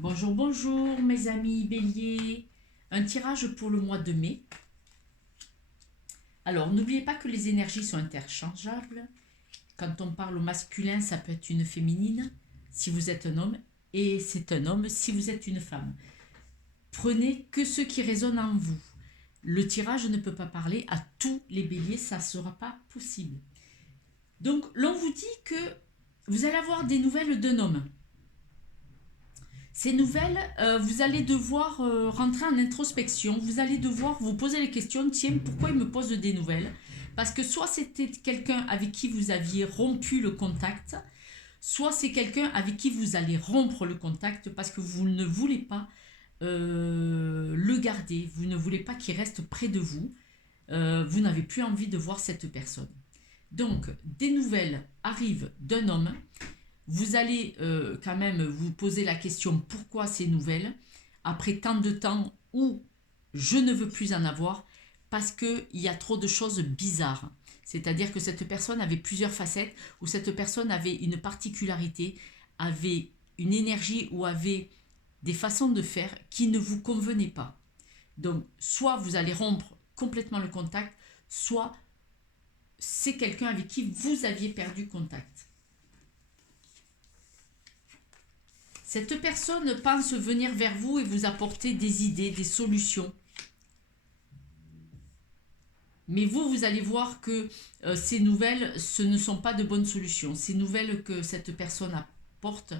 Bonjour, bonjour mes amis béliers. Un tirage pour le mois de mai. Alors, n'oubliez pas que les énergies sont interchangeables. Quand on parle au masculin, ça peut être une féminine, si vous êtes un homme, et c'est un homme si vous êtes une femme. Prenez que ce qui résonne en vous. Le tirage ne peut pas parler à tous les béliers, ça ne sera pas possible. Donc, l'on vous dit que vous allez avoir des nouvelles d'un homme. Ces nouvelles, vous allez devoir rentrer en introspection, vous allez devoir vous poser les questions, tiens, pourquoi il me pose des nouvelles? Parce que soit c'était quelqu'un avec qui vous aviez rompu le contact, soit c'est quelqu'un avec qui vous allez rompre le contact parce que vous ne voulez pas le garder, vous ne voulez pas qu'il reste près de vous, vous n'avez plus envie de voir cette personne. Donc, des nouvelles arrivent d'un homme. Vous allez quand même vous poser la question pourquoi ces nouvelles après tant de temps où je ne veux plus en avoir parce qu'il y a trop de choses bizarres. C'est-à-dire que cette personne avait plusieurs facettes ou cette personne avait une particularité, avait une énergie ou avait des façons de faire qui ne vous convenaient pas. Donc, soit vous allez rompre complètement le contact, soit c'est quelqu'un avec qui vous aviez perdu contact. Cette personne pense venir vers vous et vous apporter des idées, des solutions. Mais vous allez voir que ces nouvelles, ce ne sont pas de bonnes solutions. Ces nouvelles que cette personne apporte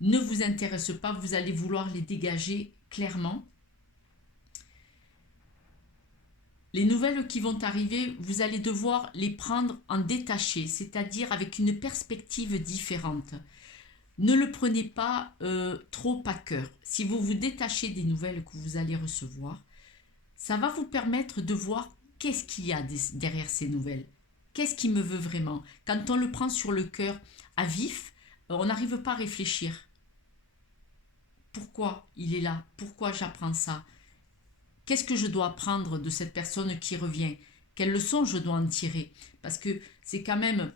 ne vous intéressent pas, vous allez vouloir les dégager clairement. Les nouvelles qui vont arriver, vous allez devoir les prendre en détaché, c'est-à-dire avec une perspective différente. Ne le prenez pas trop à cœur. Si vous vous détachez des nouvelles que vous allez recevoir, ça va vous permettre de voir qu'est-ce qu'il y a derrière ces nouvelles. Qu'est-ce qui me veut vraiment? Quand on le prend sur le cœur à vif, on n'arrive pas à réfléchir. Pourquoi il est là? Pourquoi j'apprends ça? Qu'est-ce que je dois apprendre de cette personne qui revient? Quelles leçons je dois en tirer? Parce que c'est quand même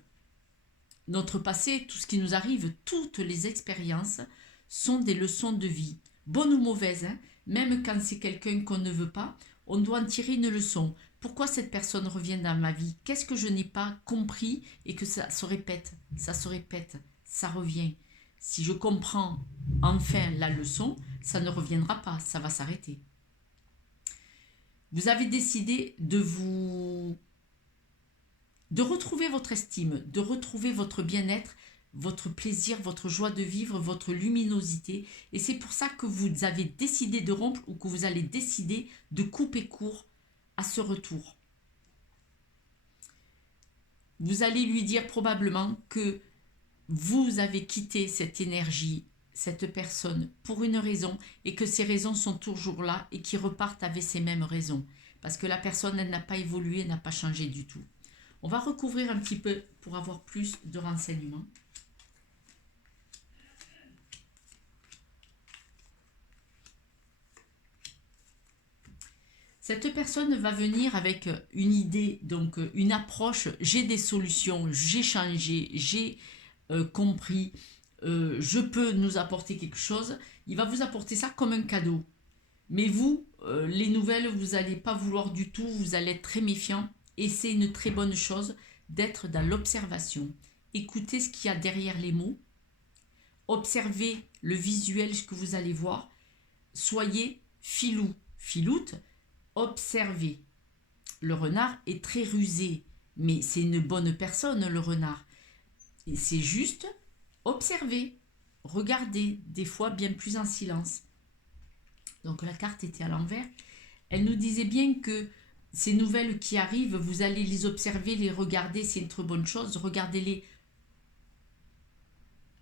notre passé, tout ce qui nous arrive, toutes les expériences sont des leçons de vie, bonnes ou mauvaises, hein. Même quand c'est quelqu'un qu'on ne veut pas, on doit en tirer une leçon. Pourquoi cette personne revient dans ma vie? Qu'est-ce que je n'ai pas compris et que ça se répète, ça revient. Si je comprends enfin la leçon, ça ne reviendra pas, ça va s'arrêter. Vous avez décidé de retrouver votre estime, de retrouver votre bien-être, votre plaisir, votre joie de vivre, votre luminosité. Et c'est pour ça que vous avez décidé de rompre ou que vous allez décider de couper court à ce retour. Vous allez lui dire probablement que vous avez quitté cette énergie, cette personne pour une raison et que ces raisons sont toujours là et qui repartent avec ces mêmes raisons. Parce que la personne, elle n'a pas évolué, elle n'a pas changé du tout. On va recouvrir un petit peu pour avoir plus de renseignements. Cette personne va venir avec une idée, donc une approche, j'ai des solutions, j'ai changé, j'ai compris, je peux nous apporter quelque chose. Il va vous apporter ça comme un cadeau. Mais vous, les nouvelles, vous n'allez pas vouloir du tout, vous allez être très méfiant. Et c'est une très bonne chose d'être dans l'observation. Écoutez ce qu'il y a derrière les mots. Observez le visuel, ce que vous allez voir. Soyez filou, filoute. Observez. Le renard est très rusé, mais c'est une bonne personne, le renard. Et c'est juste observer, regarder, des fois bien plus en silence. Donc la carte était à l'envers. Elle nous disait bien que ces nouvelles qui arrivent, vous allez les observer, les regarder, c'est une très bonne chose. Regardez-les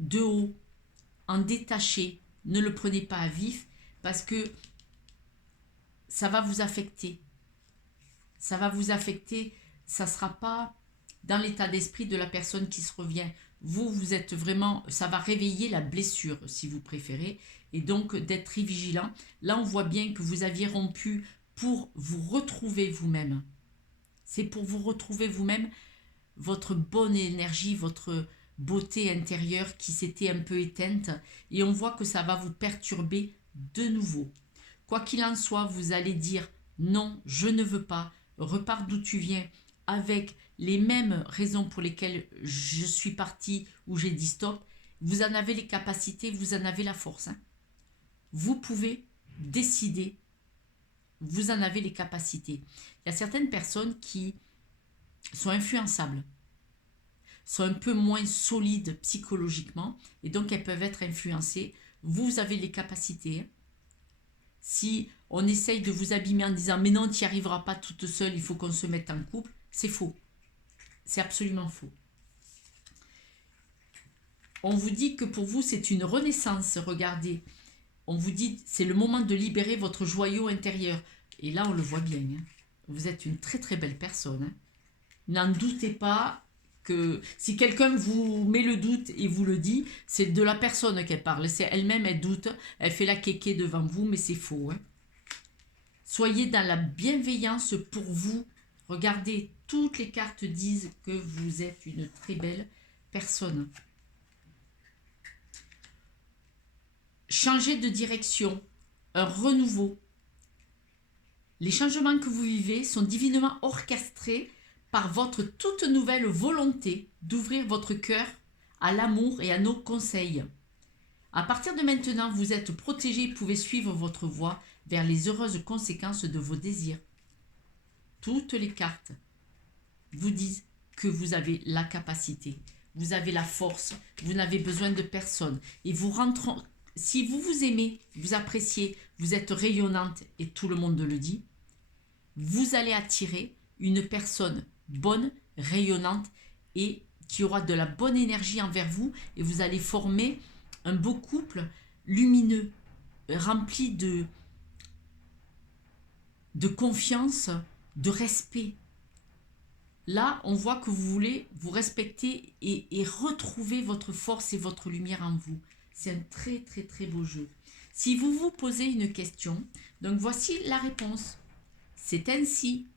de haut, en détaché. Ne le prenez pas à vif parce que ça va vous affecter. Ça va vous affecter, ça ne sera pas dans l'état d'esprit de la personne qui se revient. Vous êtes vraiment, ça va réveiller la blessure si vous préférez. Et donc d'être très vigilant. Là, on voit bien que vous aviez rompu pour vous retrouver vous-même. C'est pour vous retrouver vous-même, votre bonne énergie, votre beauté intérieure qui s'était un peu éteinte et on voit que ça va vous perturber de nouveau. Quoi qu'il en soit, vous allez dire non, je ne veux pas, repars d'où tu viens avec les mêmes raisons pour lesquelles je suis partie ou j'ai dit stop. Vous en avez les capacités, vous en avez la force. Hein. Vous pouvez décider, vous en avez les capacités. Il y a certaines personnes qui sont influençables, sont un peu moins solides psychologiquement et donc elles peuvent être influencées. Vous avez les capacités. Hein. Si on essaye de vous abîmer en disant « mais non, tu n'y arriveras pas toute seule, il faut qu'on se mette en couple », c'est faux. C'est absolument faux. On vous dit que pour vous, c'est une renaissance, regardez. On vous dit c'est le moment de libérer votre joyau intérieur. Et là, on le voit bien. Hein. Vous êtes une très très belle personne. Hein. N'en doutez pas que si quelqu'un vous met le doute et vous le dit, c'est de la personne qu'elle parle. C'est elle-même, elle doute, elle fait la kéké devant vous, mais c'est faux. Hein. Soyez dans la bienveillance pour vous. Regardez, toutes les cartes disent que vous êtes une très belle personne. Changez de direction, un renouveau. Les changements que vous vivez sont divinement orchestrés par votre toute nouvelle volonté d'ouvrir votre cœur à l'amour et à nos conseils. À partir de maintenant, vous êtes protégé et pouvez suivre votre voie vers les heureuses conséquences de vos désirs. Toutes les cartes vous disent que vous avez la capacité, vous avez la force, vous n'avez besoin de personne. Et vous rentrez, si vous vous aimez, vous appréciez, vous êtes rayonnante et tout le monde le dit, vous allez attirer une personne bonne, rayonnante et qui aura de la bonne énergie envers vous et vous allez former un beau couple lumineux, rempli de confiance, de respect. Là, on voit que vous voulez vous respecter et retrouver votre force et votre lumière en vous. C'est un très très très beau jeu. Si vous vous posez une question, donc voici la réponse. C'est ainsi.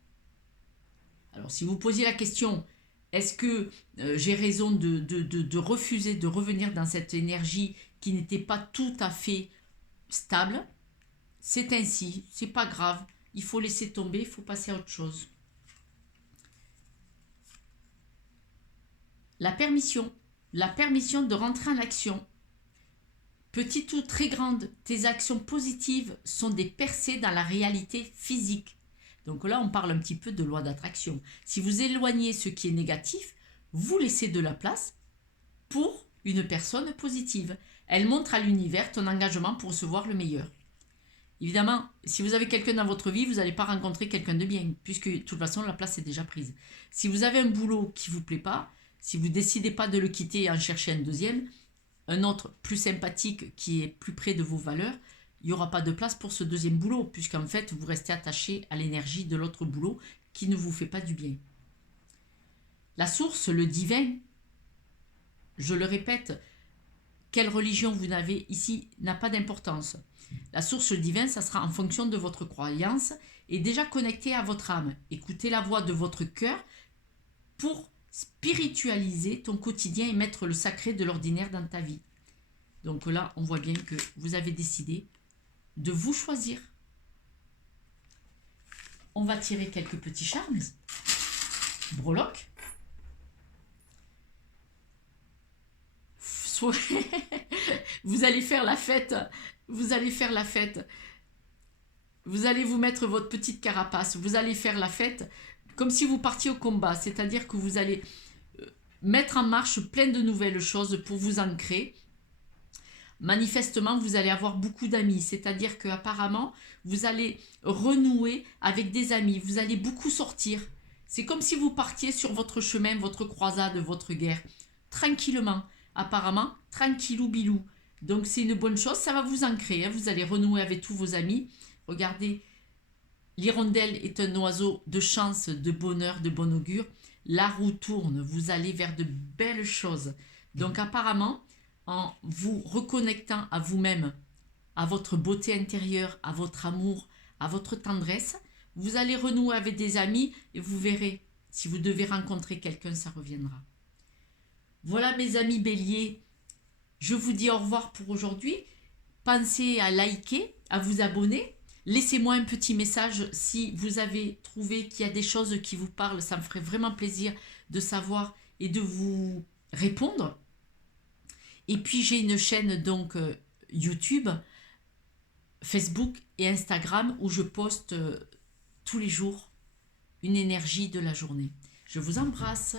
Alors si vous posiez la question, est-ce que j'ai raison de refuser de revenir dans cette énergie qui n'était pas tout à fait stable? C'est ainsi, c'est pas grave. Il faut laisser tomber, il faut passer à autre chose. La permission de rentrer en action. Petite ou très grande, tes actions positives sont des percées dans la réalité physique. Donc là, on parle un petit peu de loi d'attraction. Si vous éloignez ce qui est négatif, vous laissez de la place pour une personne positive. Elle montre à l'univers ton engagement pour recevoir le meilleur. Évidemment, si vous avez quelqu'un dans votre vie, vous n'allez pas rencontrer quelqu'un de bien, puisque de toute façon, la place est déjà prise. Si vous avez un boulot qui ne vous plaît pas, si vous ne décidez pas de le quitter et en chercher un deuxième, un autre plus sympathique qui est plus près de vos valeurs, il n'y aura pas de place pour ce deuxième boulot, puisqu'en fait, vous restez attaché à l'énergie de l'autre boulot qui ne vous fait pas du bien. La source, le divin, je le répète, quelle religion vous avez ici n'a pas d'importance. La source divine, ça sera en fonction de votre croyance et déjà connecté à votre âme. Écoutez la voix de votre cœur pour spiritualiser ton quotidien et mettre le sacré de l'ordinaire dans ta vie. Donc là, on voit bien que vous avez décidé de vous choisir. On va tirer quelques petits charmes. Breloque. Vous allez faire la fête. Vous allez faire la fête. Vous allez vous mettre votre petite carapace. Vous allez faire la fête comme si vous partiez au combat. C'est-à-dire que vous allez mettre en marche plein de nouvelles choses pour vous ancrer. Manifestement, vous allez avoir beaucoup d'amis. C'est-à-dire qu'apparemment, vous allez renouer avec des amis. Vous allez beaucoup sortir. C'est comme si vous partiez sur votre chemin, votre croisade, votre guerre. Tranquillement. Apparemment, tranquillou bilou. Donc c'est une bonne chose, ça va vous ancrer. Hein. Vous allez renouer avec tous vos amis. Regardez, l'hirondelle est un oiseau de chance, de bonheur, de bon augure. La roue tourne, vous allez vers de belles choses. Donc apparemment, en vous reconnectant à vous-même, à votre beauté intérieure, à votre amour, à votre tendresse, vous allez renouer avec des amis et vous verrez, si vous devez rencontrer quelqu'un, ça reviendra. Voilà mes amis béliers, je vous dis au revoir pour aujourd'hui. Pensez à liker, à vous abonner. Laissez-moi un petit message si vous avez trouvé qu'il y a des choses qui vous parlent. Ça me ferait vraiment plaisir de savoir et de vous répondre. Et puis j'ai une chaîne donc YouTube, Facebook et Instagram où je poste tous les jours une énergie de la journée. Je vous embrasse.